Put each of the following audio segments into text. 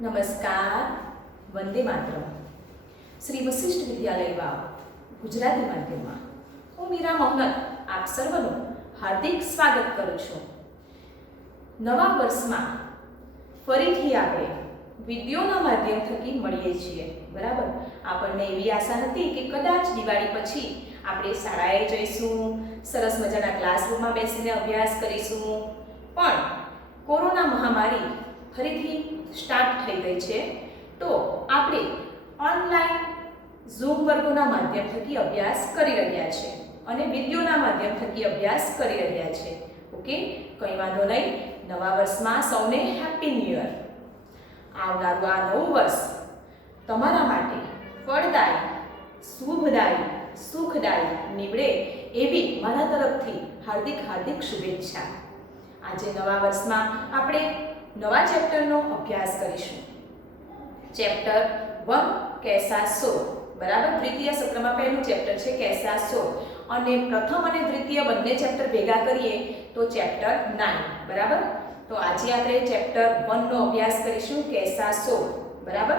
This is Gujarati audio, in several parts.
નમસ્કાર, વંદે માતરમ. શ્રી વશિષ્ઠ વિદ્યાલય વાવ, ગુજરાતી માધ્યમમાં. હું મીરા મોહમ્મદ આપ સર્વનું હાર્દિક સ્વાગત કરું છું. નવા વર્ષમાં ફરીથી આપણે વિડીયોના માધ્યમ થકી મળીએ છીએ, બરાબર? આપણને એવી આશા હતી કે કદાચ દિવાળી પછી આપણે શાળાએ જઈશું, સરસ મજાના ક્લાસરૂમમાં બેસીને અભ્યાસ કરીશું. પણ કોરોના મહામારી ફરીથી સ્ટાર્ટ થઈ ગઈ છે. તો આપણે ઓનલાઈન ઝૂમ વર્ગોના માધ્યમ થકી અભ્યાસ કરી રહ્યા છે અને વિડીયોના માધ્યમ થકી અભ્યાસ કરી રહ્યા છે. ઓકે? કંઈ વાંધો નહીં. નવા વર્ષમાં સૌને હેપી ન્યુ યર આવનારું આ નવું વર્ષ તમારા માટે ફળદાયી, શુભદાયી, સુખદાયી નીવડે એવી મારા તરફથી હાર્દિક હાર્દિક શુભેચ્છા. આજે નવા વર્ષમાં આપણે નવા ચેપ્ટરનો અભ્યાસ કરીશું. ચેપ્ટર વન, કેસા સો બરાબર? દ્વિતીય સત્રમાં પહેલું ચેપ્ટર છે કેસા સો અને પ્રથમ અને દ્વિતીય બંને ચેપ્ટર ભેગા કરીએ તો ચેપ્ટર નાઇન. બરાબર? તો આજે આપણે ચેપ્ટર વનનો અભ્યાસ કરીશું કેસા સો બરાબર?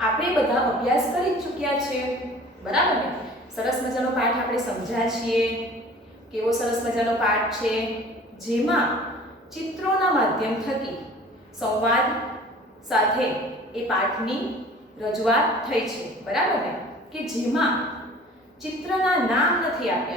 આપણે બધા અભ્યાસ કરી ચૂક્યા છે. બરાબર ને? સરસ મજાનો પાઠ આપણે સમજ્યા છીએ. કેવો સરસ મજાનો પાઠ છે? જેમાં ચિત્રોના માધ્યમ થકી સંવાદ સાથે એ પાઠની રજૂઆત થઈ છે. બરાબર ને? કે જેમાં ચિત્રના નામ નથી આપ્યા.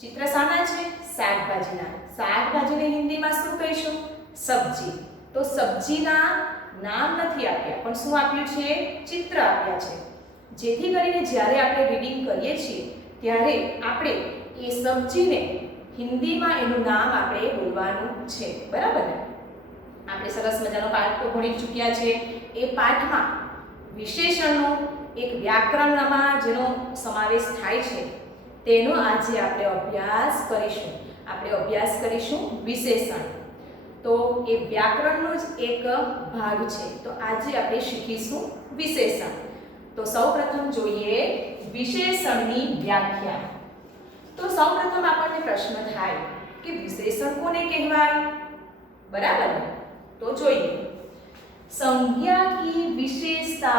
ચિત્ર શાના છે? શાકભાજીના. શાકભાજીને હિન્દીમાં શું કહીશું? સબ્જી. તો સબ્જીના નામ નથી આપ્યા, પણ શું આપ્યું છે? ચિત્ર આપ્યા છે. જેથી કરીને જ્યારે આપણે રીડિંગ કરીએ છીએ, ત્યારે આપણે એ સબ્જીને હિન્દીમાં એનું નામ આપણે બોલવાનું છે. બરાબર ને? આપણે સરસ મજાનો પાઠ તો ભણી ચૂક્યા છે. એ પાઠમાં વિશેષણનો એક વ્યાકરણમાં જેનો સમાવેશ થાય છે, તેનો આજે આપણે અભ્યાસ કરીશું. આપણે અભ્યાસ કરીશું વિશેષણ. તો એ વ્યાકરણનો જ એક ભાગ છે. તો આજે આપણે શીખીશું વિશેષણ. તો સૌપ્રથમ જોઈએ વિશેષણની વ્યાખ્યા. તો સૌપ્રથમ આપણને પ્રશ્ન થાય કે વિશેષણ કોને કહેવાય? બરાબર તો જોઈએ संज्ञा की विशेषता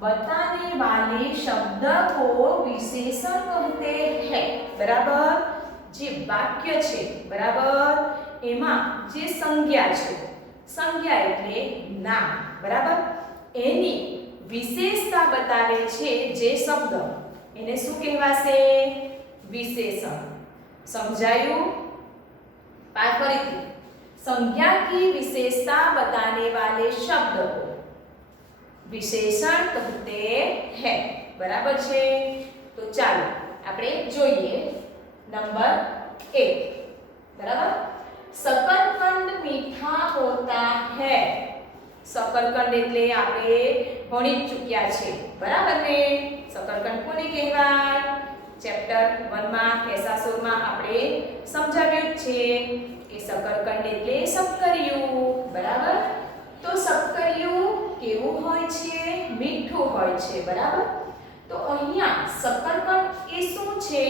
बताने वाले शब्द को विशेषण कहते हैं બરાબર જે વાક્ય છે બરાબર એમાં જે સંજ્ઞા છે સંજ્ઞા એટલે નામ બરાબર એની વિશેષતા બતાવે છે જે શબ્દ એને શું કહેવાશે વિશેષણ સમજાયું પાઠ ફરીથી संज्ञा की विशेषता बताने वाले शब्द को विशेषण कहते हैं બરાબર છે તો ચાલો આપણે જોઈએ નંબર 1 બરાબર શકરકંદ મીઠા હોતા है શકરકંદ એટલે આપણે ભણી જ ચૂક્યા છે બરાબર ને શકરકંદ કોને કહેવાય ચેપ્ટર 1 માં કેસાસુરમાં આપણે સમજાવ્યું જ છે કે શકરકંદ એટલે શક્કરિયું બરાબર તો શક્કરિયું કેવું હોય છે મીઠું હોય છે બરાબર તો અહીંયા શકરકંદ એ શું છે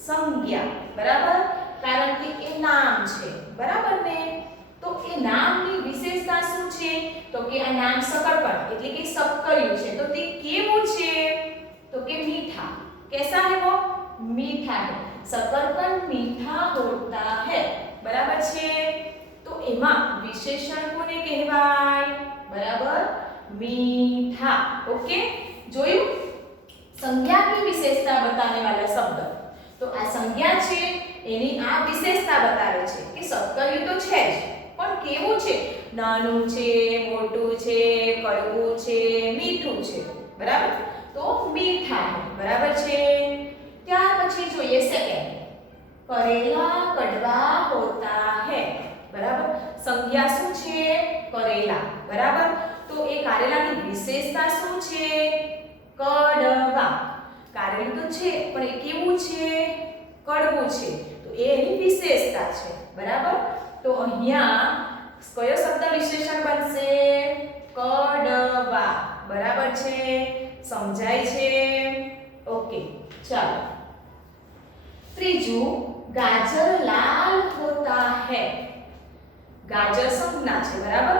સંજ્ઞા બરાબર કારણ કે એ નામ છે બરાબર ને તો એ નામની વિશેષતા શું છે તો કે આ નામ શકરકંદ એટલે કે શક્કરિયું છે તો તે કેવું છે તો કે મીઠા कैसा है वो मीठा है शकरकंद मीठा होता है બરાબર છે તો એમાં વિશેષણ કોને કહેવાય બરાબર મીઠા ઓકે જોયું સંજ્ઞા की विशेषता बताने वाला शब्द તો આ સંજ્ઞા છે એની આ વિશેષતા બતાવે છે કે શક્કરિયું તો છે જ પણ કેવું છે નાનું છે મોટું છે કડવું છે મીઠું છે બરાબર તો મીઠા બરાબર છે ત્યાર પછી જોઈએ સેકન્ડ કરેલા કડવા હોતા હે બરાબર? સંજ્ઞા શું છે? કરેલા. બરાબર? તો એ કારેલાની વિશેષતા શું છે? કડવા. કારેલું તો છે, પણ એ કેવું છે? કડવું છે. તો એ એની વિશેષતા છે. બરાબર? તો અહીંયા કયો શબ્દ વિશેષણ બનશે? કડવા. બરાબર છે? સમજાય છે? ઓકે, ચાલો. ત્રીજું, ગાજર લાલ હોતા હૈ. ગાજર સંજ્ઞા છે, બરાબર?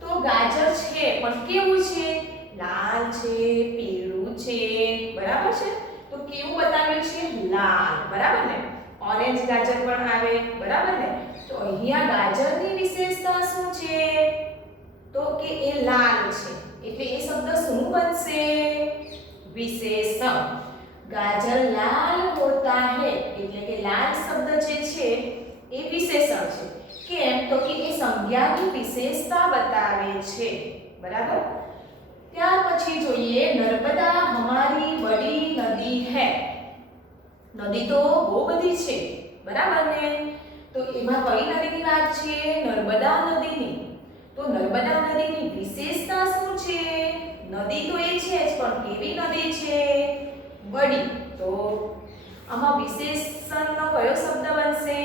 તો ગાજર છે, પણ કેવું છે? લાલ છે, પીળું છે, બરાબર છે? તો કેવું બતાવ્યું છે? લાલ, બરાબર ને? ઓરેન્જ ગાજર પણ આવે, બરાબર ને? તો અહીંયા ગાજરની વિશેષતા શું છે? તો કે એ લાલ છે, એટલે એ શબ્દ શું બનશે? વિશેષણ ગાજર લાલ હોતા હે, એટલે કે લાલ શબ્દ જે છે, એ વિશેષણ છે. તો કે એ સંજ્ઞાની વિશેષતા બતાવે છે. બરાબર? ત્યાર પછી જોઈએ નર્મદા હમારી બડી નદી હે. નદી તો બહુ બધી છે. બરાબર ને? તો એમાં કઈ નદીની વાત છે? નર્મદા નદીની. તો નર્મદા નદીની વિશેષતા શું છે? નદી તો એ છે જ, પણ કેવી નદી છે? બડી તો આમાં વિશેષણનો કયો શબ્દ બનશે?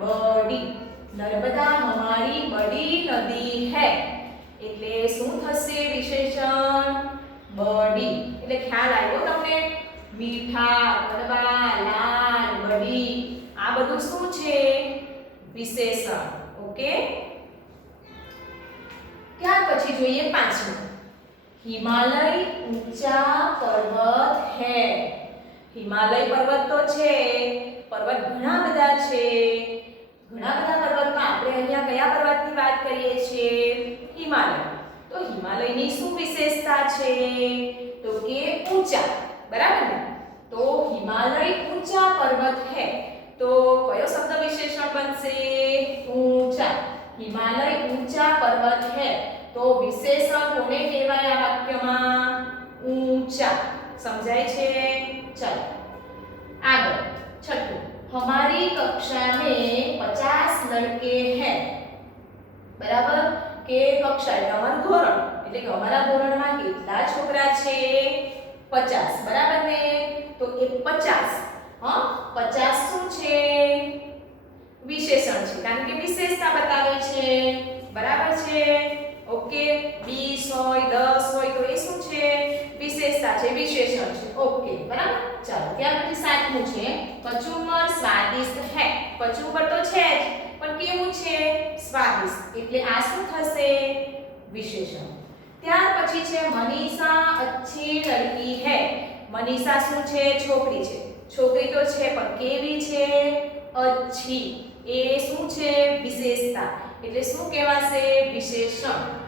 બડી નર્મદા હમારી બડી નદી હે. એટલે શું થશે વિશેષણ? બડી એટલે ખ્યાલ આવ્યો તમને? મીઠા, કડવા, લાલ બડી આ બધું શું છે? વિશેષણ. ઓકે? ત્યાર પછી જોઈએ પાંચમું. હિમાલય ઊંચા પર્વત હે. હિમાલય પર્વત તો છે, પર્વત ઘણા બધા છે. ઘણા બધા પર્વતમાં આપણે અહીંયા કયા પર્વતની વાત કરીએ છીએ? હિમાલય. તો હિમાલયની શું વિશેષતા છે? તો કે ઊંચા. બરાબર ને? તો હિમાલય ઊંચા પર્વત હે. તો કયો શબ્દ વિશેષણ બનશે? ઊંચા. હિમાલય ઊંચા પર્વત હે. તો વિશેષણ કોને કહેવાય આ વાક્યમાં? ઊંચા. સમજાય છે? ચાલો. આગળ. છઠ્ઠું. હમારી કક્ષાને કક્ષાએ એ હે બરાબર કે કક્ષાએ અમારું ધોરણ એટલે કે અમારા ધોરણમાં કેટલા છોકરા છે 50 બરાબર ને તો એ 50 હા 50 શું છે વિશેષણ છે કારણ કે વિશેષતા બતાવે છે બરાબર છે ઓકે 20 હોય 10 હોય તો એ શું છે વિશેષતા છે વિશેષણ છે ઓકે બરાબર ચાલો ત્યાર પછી સાતમું છે કચુંબર સ્વાદિષ્ટ હે કચુંબર તો છે જ કેવું છે સ્વાદિષ્ટ. એટલે આ શું થશે? વિશેષણ. ત્યાર પછી છે મનીષા અચ્છી લડકી હે. મનીષા શું છે? છોકરી છે. છોકરી તો છે, પણ કેવી છે? અચ્છી. એ શું છે? વિશેષતા. એટલે શું કહેવાશે? વિશેષણ.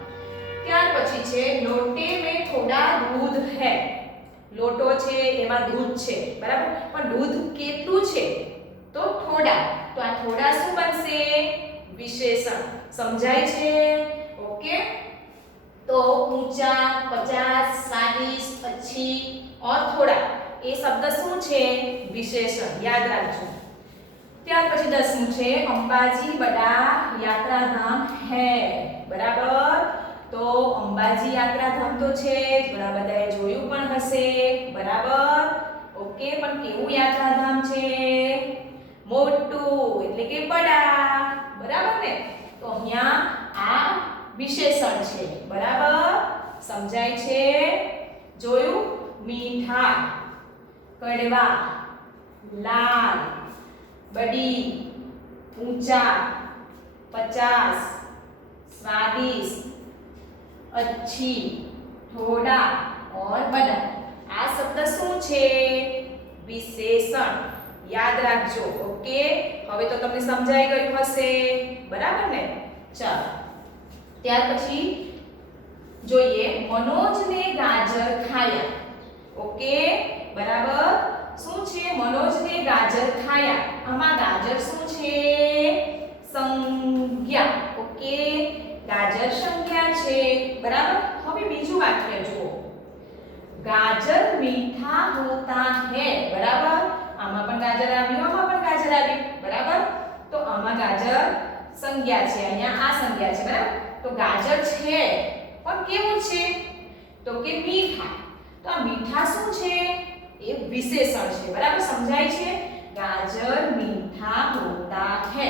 ત્યાર પછી છે, લોટે મેં થોડા દૂધ હે. લોટો છે, એમાં દૂધ છે. બરાબર? પણ દૂધ કેટલું છે? તો થોડા. તો આ થોડા શું બનશે? વિશેષણ. સમજાય છે? ઓકે? તો ઊંચા 50 60 પછી ઓર થોડા. એ શબ્દ શું છે? વિશેષણ. યાદ રાખજો. ત્યાર પછી દસમું છે? અંબાજી બડા યાત્રાધામ હે. બરાબર? તો અંબાજી યાત્રાધામ તો છે ઘણા બધાએ જોયું પણ હશે. બરાબર? ઓકે, પણ કેવું યાત્રાધામ છે? મોટું એટલે કે બડા બરાબર ને તો અહીંયા આ વિશેષણ છે બરાબર સમજાય છે જોયું મીઠા કડવા લાલ बड़ी ऊंचा पचास स्वादिष्ट अच्छी थोड़ा और बड़ा આ શબ્દ શું છે વિશેષણ યાદ રાખજો, ઓકે? હવે તો તમને સમજાઈ ગયું હશે. બરાબર ને? ચાલો. ત્યાર પછી જોઈએ મનોજને ગાજર ખાયા. ઓકે? બરાબર? શું છે મનોજને ગાજર ખાયા? આમાં ગાજર શું છે? સંજ્ઞા. ઓકે? ગાજર સંજ્ઞા છે. બરાબર? હવે બીજું વાક્ય જુઓ. ગાજર મીઠા હોતા હે. બરાબર? આમાં પણ ગાજર આવ્યું, આમાં પણ ગાજર આવ્યું, બરાબર? તો આમાં ગાજર સંજ્ઞા છે, અહીંયા આ સંજ્ઞા છે, બરાબર? તો ગાજર છે, પણ કેવું છે? તો કે મીઠા તો આ મીઠા શું છે? એ વિશેષણ છે, બરાબર? સમજાય છે? ગાજર મીઠા હોતા હે.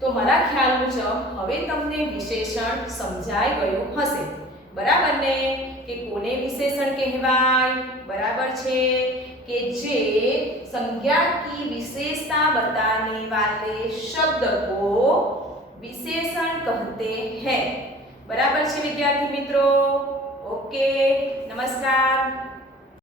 તો મારા ખ્યાલ મુજબ હવે તમને વિશેષણ સમજાઈ ગયું હશે. બરાબર ને? કે કોને વિશેષણ કહેવાય? બરાબર છે? કે જે संज्ञा की विशेषता बताने वाले शब्द को विशेषण कहते हैं बराबर છે વિદ્યાર્થી મિત્રો ઓકે નમસ્કાર